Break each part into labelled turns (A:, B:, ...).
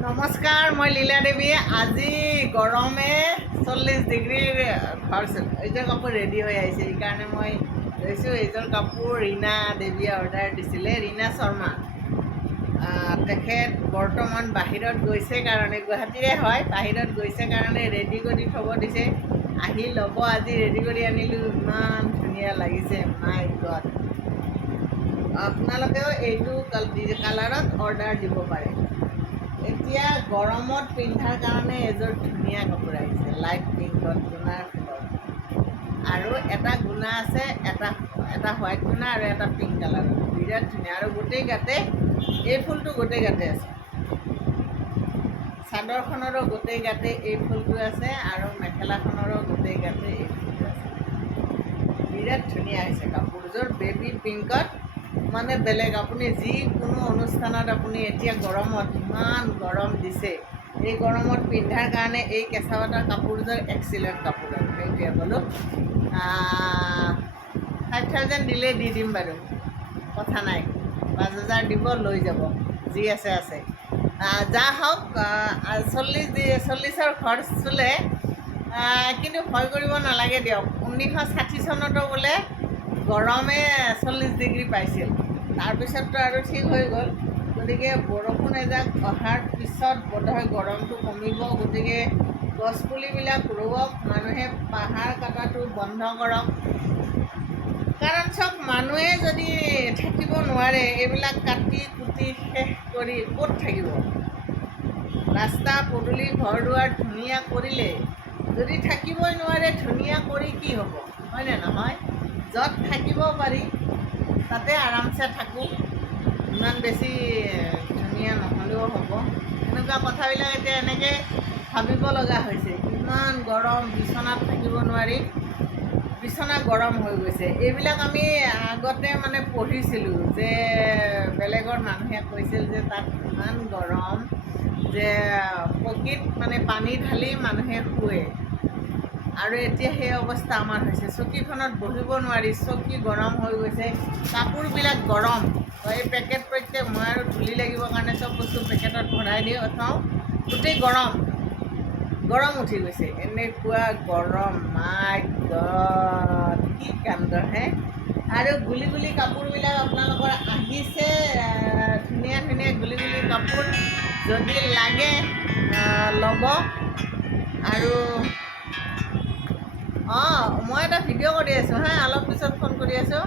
A: নমস্কাৰ, মই লীলা দেৱী। আজি গৰমে চল্লিছ ডিগ্ৰীৰ ভাৰ্চন এইযোৰ কাপোৰ ৰেডি হৈ আহিছে সেইকাৰণে মই লৈছোঁ। এইযোৰ কাপোৰ ৰীণা দেৱীয়ে অৰ্ডাৰ দিছিলে, ৰীণা শৰ্মা। তেখেত বৰ্তমান বাহিৰত গৈছে কাৰণে, গুৱাহাটীৰে হয়, বাহিৰত গৈছে কাৰণে ৰেডি কৰি থ'ব দিছে। আহি ল'ব, আজি ৰেডি কৰি আনিলোঁ। ইমান ধুনীয়া লাগিছে মাই গড আপোনালোকেও এইটো কালাৰত অৰ্ডাৰ দিব পাৰে। এতিয়া গৰমত পিন্ধাৰ কাৰণে এযোৰ ধুনীয়া কাপোৰ আহিছে। লাইট পিংকত গুণাৰ আৰু এটা গুণা আছে, এটা এটা হোৱাইট গুণা আৰু এটা পিংক কালাৰ বিৰাট ধুনীয়া। আৰু গোটেই গাতে, এই ফুলটো গোটেই গাতে আছে। চাদৰখনৰো গোটেই গাতে এই ফুলটো আছে আৰু মেখেলাখনৰো গোটেই গাতে এই ফুলটো আছে। বিৰাট ধুনীয়া হৈছে কাপোৰযোৰ। বেবী পিংকত মানে বেলেগ, আপুনি যিকোনো অনুষ্ঠানত আপুনি এতিয়া গৰমত ইমান গৰম দিছে, এই গৰমত পিন্ধাৰ কাৰণে এই কেঁচা পাতৰ কাপোৰযোৰ এক্সিলেণ্ট কাপোৰ আৰু, সেইটোৱে বোলো। ফাইভ থাউজেণ্ড দিলে দি দিম বাৰু, কথা নাই, পাঁচ হাজাৰ দিব, লৈ যাব, যি আছে আছে। যা হওক চল্লিছ চল্লিছৰ ঘৰ চুলে কিন্তু ভয় কৰিব নালাগে দিয়ক ঊনৈছশ ষাঠি চনতো বোলে গৰমে চল্লিছ ডিগ্ৰী পাইছিল। তাৰপিছততো আৰু ঠিক হৈ গ'ল। গতিকে বৰষুণ এজাক অহাৰ পিছত বোধহয় গৰমটো কমিব। গতিকে গছপুলিবিলাক ৰুৱক, মানুহে পাহাৰ কটাটো বন্ধ কৰক। কাৰণ চাওক মানুহে যদি থাকিব নোৱাৰে, এইবিলাক কাটি কুটি শেষ কৰি ক'ত থাকিব? ৰাস্তা, পদূলি, ঘৰ দুৱাৰ ধুনীয়া কৰিলে, যদি থাকিবই নোৱাৰে, ধুনীয়া কৰি কি হ'ব? হয়নে নহয়? য'ত থাকিব পাৰি, তাতে আৰামছে থাকোঁ। ইমান বেছি ধুনীয়া নহ'লেও হ'ব। এনেকুৱা কথাবিলাক এতিয়া এনেকৈ ভাবিব লগা হৈছে। ইমান গৰম, বিচনাত থাকিব নোৱাৰি। বিচনা গৰম হৈ গৈছে। এইবিলাক আমি আগতে মানে পঢ়িছিলোঁ যে বেলেগৰ মানুহে কৈছিল যে তাত ইমান গৰম যে পকীত মানে পানী ঢালি মানুহে শুৱে। আৰু এতিয়া সেই অৱস্থা আমাৰ হৈছে। চকীখনত বহিব নোৱাৰি, চকী গৰম হৈ গৈছে, কাপোৰবিলাক গৰম। এই পেকেট প্ৰত্যেক মই আৰু ধূলি লাগিবৰ কাৰণে চব বস্তু পেকেটত ভৰাই দি থওঁ গোটেই গৰম গৰম উঠি গৈছে। এনেকুৱা গৰম, মাই গড, কি কাণ্ড হে? আৰু গুলি গুলি কাপোৰবিলাক আপোনালোকৰ আহিছে ধুনীয়া ধুনীয়া গুলি গুলি কাপোৰ যদি লাগে ল'ব। আৰু অঁ মই এটা ভিডিঅ' কৰি আছোঁ হা, অলপ পিছত ফোন কৰি আছোঁ।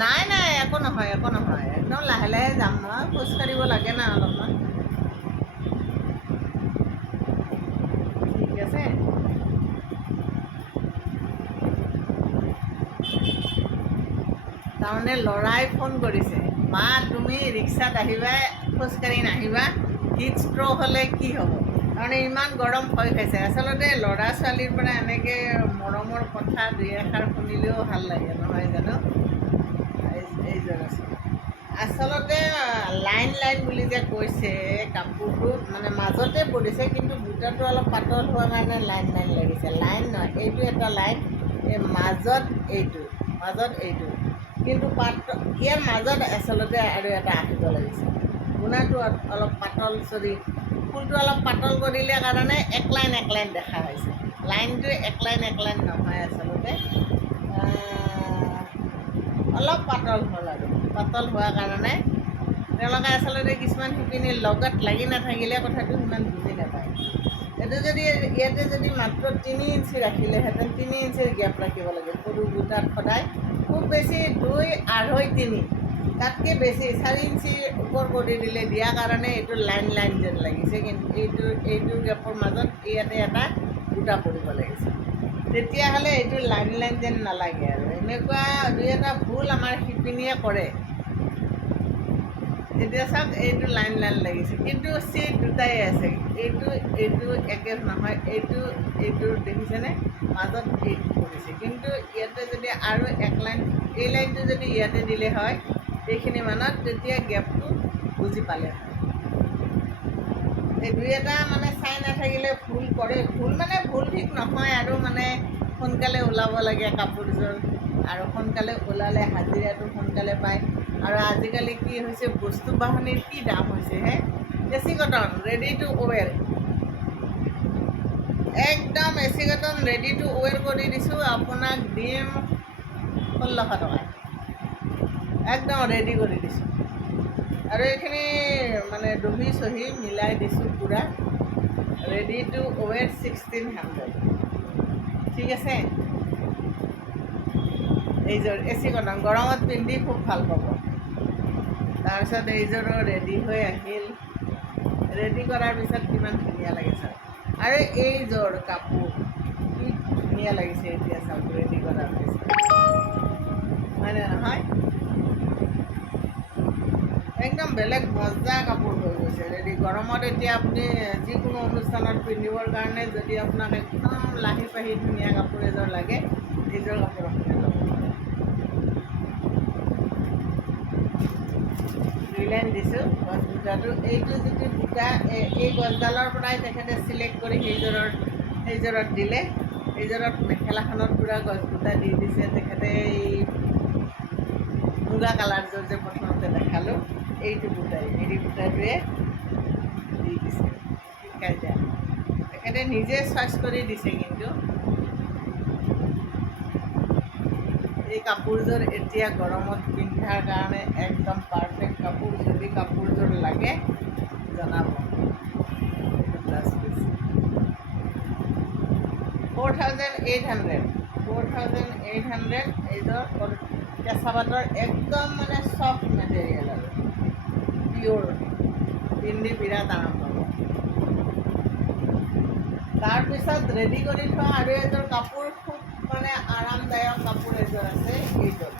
A: নাই নাই, একো নহয় একো নহয়, একদম লাহে লাহে যাম মই, খোজ কাঢ়িব লাগে না অলপমান। ঠিক আছে। তাৰমানে ল'ৰাই ফোন কৰিছে, মা, তুমি ৰিক্সাত আহিবা খোজকাঢ়ি নাহিবা হিট ষ্ট্ৰ'ক হ'লে কি হ'ব? তাৰমানে ইমান গৰম ভয় খাইছে আচলতে ল'ৰা ছোৱালীৰ পৰা এনেকৈ মৰমৰ কথা দুই এষাৰ শুনিলেও ভালো লাগে, নহয় জানো? এই- আচলতে, লাইন লাইন বুলি যে কৈছে, কাপোৰটো মানে মাজতে পৰিছে, কিন্তু বুটাটো অলপ পাতল হোৱাৰ কাৰণে লাইন লাইন লাগিছে। লাইন নহয়, এইটো এটা লাইন, এই মাজত এইটো মাজত এইটো। কিন্তু পাত ইয়াৰ মাজত আচলতে আৰু এটা আহিব লাগিছে। গুণাটো অলপ পাতল, চৰি, ফুলটো অলপ পাতল কৰিলে কাৰণে এক লাইন এক লাইন দেখা হৈছে। লাইনটো এক লাইন এক লাইন নহয় আচলতে। অলপ পাতল হ'ল আৰু। পাতল হোৱাৰ কাৰণে তেওঁলোকে আচলতে কিছুমান শিপিনীৰ লগত লাগি নাথাকিলে কথাটো সিমান বুজি নাপায়। এইটো যদি, ইয়াতে যদি মাত্ৰ তিনি ইঞ্চি ৰাখিলেহেঁতেন, তিনি ইঞ্চিৰ গেপ ৰাখিব লাগে। সৰু বুটাত সদায়। খুব বেছি দুই, আঢ়ৈ, তিনি। তাতকৈ বেছি চাৰি ইঞ্চি ওপৰ কৰি দিলে দিয়াৰ কাৰণে এইটো লাইন লাইন যেন লাগিছে, কিন্তু এইটো এইটো গেপৰ মাজত ইয়াতে এটা বুটা পৰিব লাগিছে। তেতিয়াহ'লে এইটো লাইন লাইন যেন নালাগে আৰু। এনেকুৱা দুই এটা ভুল আমাৰ শিপিনীয়ে কৰে। এতিয়া চাওক, এইটো লাইন লাইন লাগিছে। কিন্তু চিট দুটাই আছে। এইটো এইটো একে নহয়, এইটো এইটো দেখিছেনে? মাজত এইটো পৰিছে। কিন্তু ইয়াতে যদি আৰু এক লাইন, এই লাইনটো যদি ইয়াতে দিলে হয় এইখিনি মানত তেতিয়া গেপটো বুজি পালে। এই দুই এটা মানে চাই নাথাকিলে ভুল কৰে। ভুল মানে ভুল ঠিক নহয় আৰু মানে সোনকালে ওলাব লাগে কাপোৰযোৰ আৰু সোনকালে ওলালে হাজিৰাটো সোনকালে পায়। আৰু আজিকালি কি হৈছে, বস্তু বাহনিৰ কি দাম হৈছে, হে? এচি কটন ৰেডি টু ৱেৰ একদম এচি কটন ৰেডি টু ৱেৰ কৰি দিছোঁ। আপোনাক দিম ষোল্লশ টকা। একদম ৰেডি কৰি দিছোঁ। আৰু এইখিনি মানে দহি চহি মিলাই দিছোঁ পূৰা। Ready to wear sixteen hundred ঠিক আছে? এইযোৰ এচি কটন গৰমত পিন্ধি খুব ভালো পাব। তাৰপিছত এইযোৰো ৰেডি হৈ আহিল। ৰেডি কৰাৰ পিছত কিমান ধুনীয়া লাগে চাওক। আৰু এইযোৰ কাপোৰ কি ধুনীয়া লাগিছে এতিয়া চাওক ৰেডি কৰাৰ পিছত। হয়নে নহয়? একদম বেলেগ মজা কাপোৰ হৈ গৈছে। ৰেডি গৰমত এতিয়া আপুনি যিকোনো অনুষ্ঠানত পিন্ধিবৰ কাৰণে যদি আপোনাক একদম লাহি পাহি ধুনীয়া কাপোৰ এযোৰ লাগে এইযোৰ কাপোৰ আপুনি ল'ব। লাইন দিছোঁ, গছ বুটাটো এইটো যিটো বুটা এই- গছডালৰ পৰাই তেখেতে চিলেক্ট কৰি সেইযোৰৰ, সেইযোৰত দিলে, সেইযোৰত মেখেলাখনত পূৰা গছ বুটা দি দিছে। তেখেতে এই মুগা কালাৰযোৰ যে প্ৰথমতে দেখালোঁ। এইটো বুটাই হেৰি বুটাটোৱে দি দিছে। দিয়া তেখেতে নিজে চইচ কৰি দিছে কিন্তু। এই কাপোৰযোৰ এতিয়া গৰমত পিন্ধাৰ কাৰণে একদম পাৰফেক্ট কাপোৰ, যদি কাপোৰযোৰ লাগে, জনাব। Four thousand eight hundred four thousand eight hundred এইযোৰ কেঁচা পাটৰ একদম মানে চফ্ট মেটেৰিয়েল আৰু। পিন্ধি বিৰাট আৰাম পাব তাৰপিছত ৰেডি কৰি থোৱা আৰু এযোৰ কাপোৰ খুব মানে আৰামদায়ক কাপোৰ এযোৰ আছে, এইযোৰ।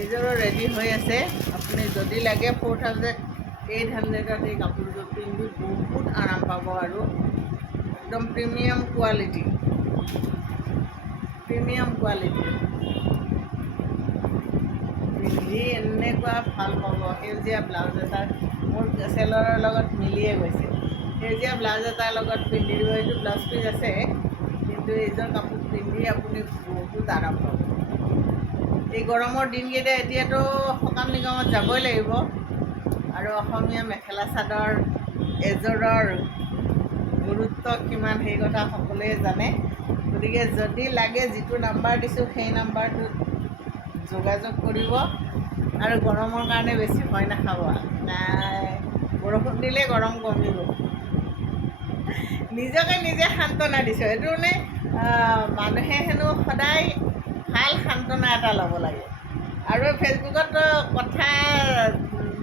A: এইযোৰো ৰেডি হৈ আছে। আপুনি যদি লাগে ফ'ৰ থাউজেণ্ড এইট হাণ্ড্ৰেডত এই কাপোৰযোৰ পিন্ধি বহুত আৰাম পাব আৰু। একদম প্ৰিমিয়াম কোৱালিটি প্ৰিমিয়াম কোৱালিটি পিন্ধি এনেকুৱা ভাল পাব সেউজীয়া ব্লাউজ এটা মোৰ চেলৰৰ লগত মিলিয়ে গৈছে সেউজীয়া ব্লাউজ এটাৰ লগত পিন্ধি দিব এইটো ব্লাউজ পিচ আছে কিন্তু এইযোৰ কাপোৰ পিন্ধি আপুনি বহুত আৰাম পাব। এই গৰমৰ দিনকেইটা এতিয়াতো সকাম নিকামত যাবই লাগিব। আৰু অসমীয়া মেখেলা চাদৰ এযোৰৰ গুৰুত্ব কিমান সেই কথা সকলোৱে জানে। গতিকে যদি লাগে যিটো নাম্বাৰ দিছোঁ সেই নাম্বাৰটোত যোগাযোগ কৰিব আৰু গৰমৰ কাৰণে বেছি ভয় নাখাব। বৰষুণ দিলে গৰম কমিব। নিজকে নিজে সান্তনা দিছোঁ। এইটো মানে মানুহে হেনো সদায় ভাল সান্তনা এটা ল'ব লাগে। আৰু ফেচবুকত কথা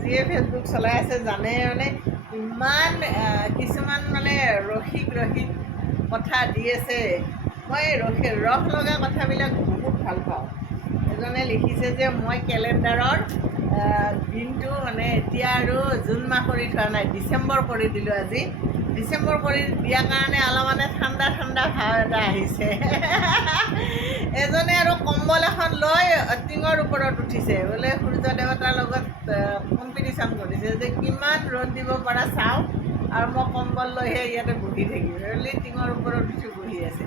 A: যিয়ে ফেচবুক চলাই আছে জানে মানে ইমান কিছুমান মানে ৰসিক ৰসিক কথা দি আছে। মই ৰসি ৰস লগা কথাবিলাক বহুত ভাল পাওঁ। এজনে লিখিছে যে মই কেলেণ্ডাৰৰ দিনটো মানে এতিয়া আৰু জুন মাহ কৰি থোৱা নাই, ডিচেম্বৰ কৰি দিলোঁ আজি। ডিচেম্বৰ কৰি দিয়াৰ কাৰণে অলপ মানে ঠাণ্ডা ঠাণ্ডা ভাৱ এটা আহিছে। এজনে আৰু কম্বল এখন লৈ টিঙৰ ওপৰত উঠিছে। বোলে সূৰ্য দেৱতাৰ লগত কম্পিটিশ্যন কৰিছে যে কিমান ৰ'দ দিব পৰা চাওঁ। আৰু মই কম্বল লৈহে ইয়াতে বহি থাকিম। বুলি টিঙৰ ওপৰত উঠি বহি আছে।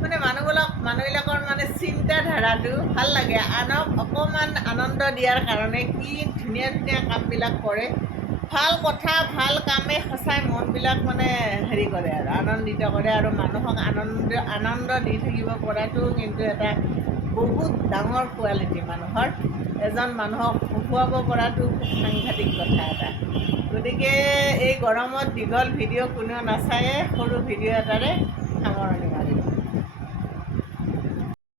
A: মানে মানুহবিলাক মানুহবিলাকৰ মানে চিন্তাধাৰাটো ভালো লাগে। আনক অকণমান আনন্দ দিয়াৰ কাৰণে কি ধুনীয়া ধুনীয়া কামবিলাক কৰে। ভালো কথা, ভালো কামে সঁচাই মনবিলাক মানে হেৰি কৰে আৰু, আনন্দিত কৰে আৰু মানুহক আনন্দ আনন্দ দি থাকিব পৰাটো কিন্তু এটা বহুত ডাঙৰ কোৱালিটি মানুহৰ। এজন মানুহক হহুৱাব পৰাটো খুব সাংঘাতিক কথা এটা। গতিকে এই গৰমত দীঘল ভিডিঅ' কোনেও নাচায়ে সৰু ভিডিঅ' এটাৰে সামৰণি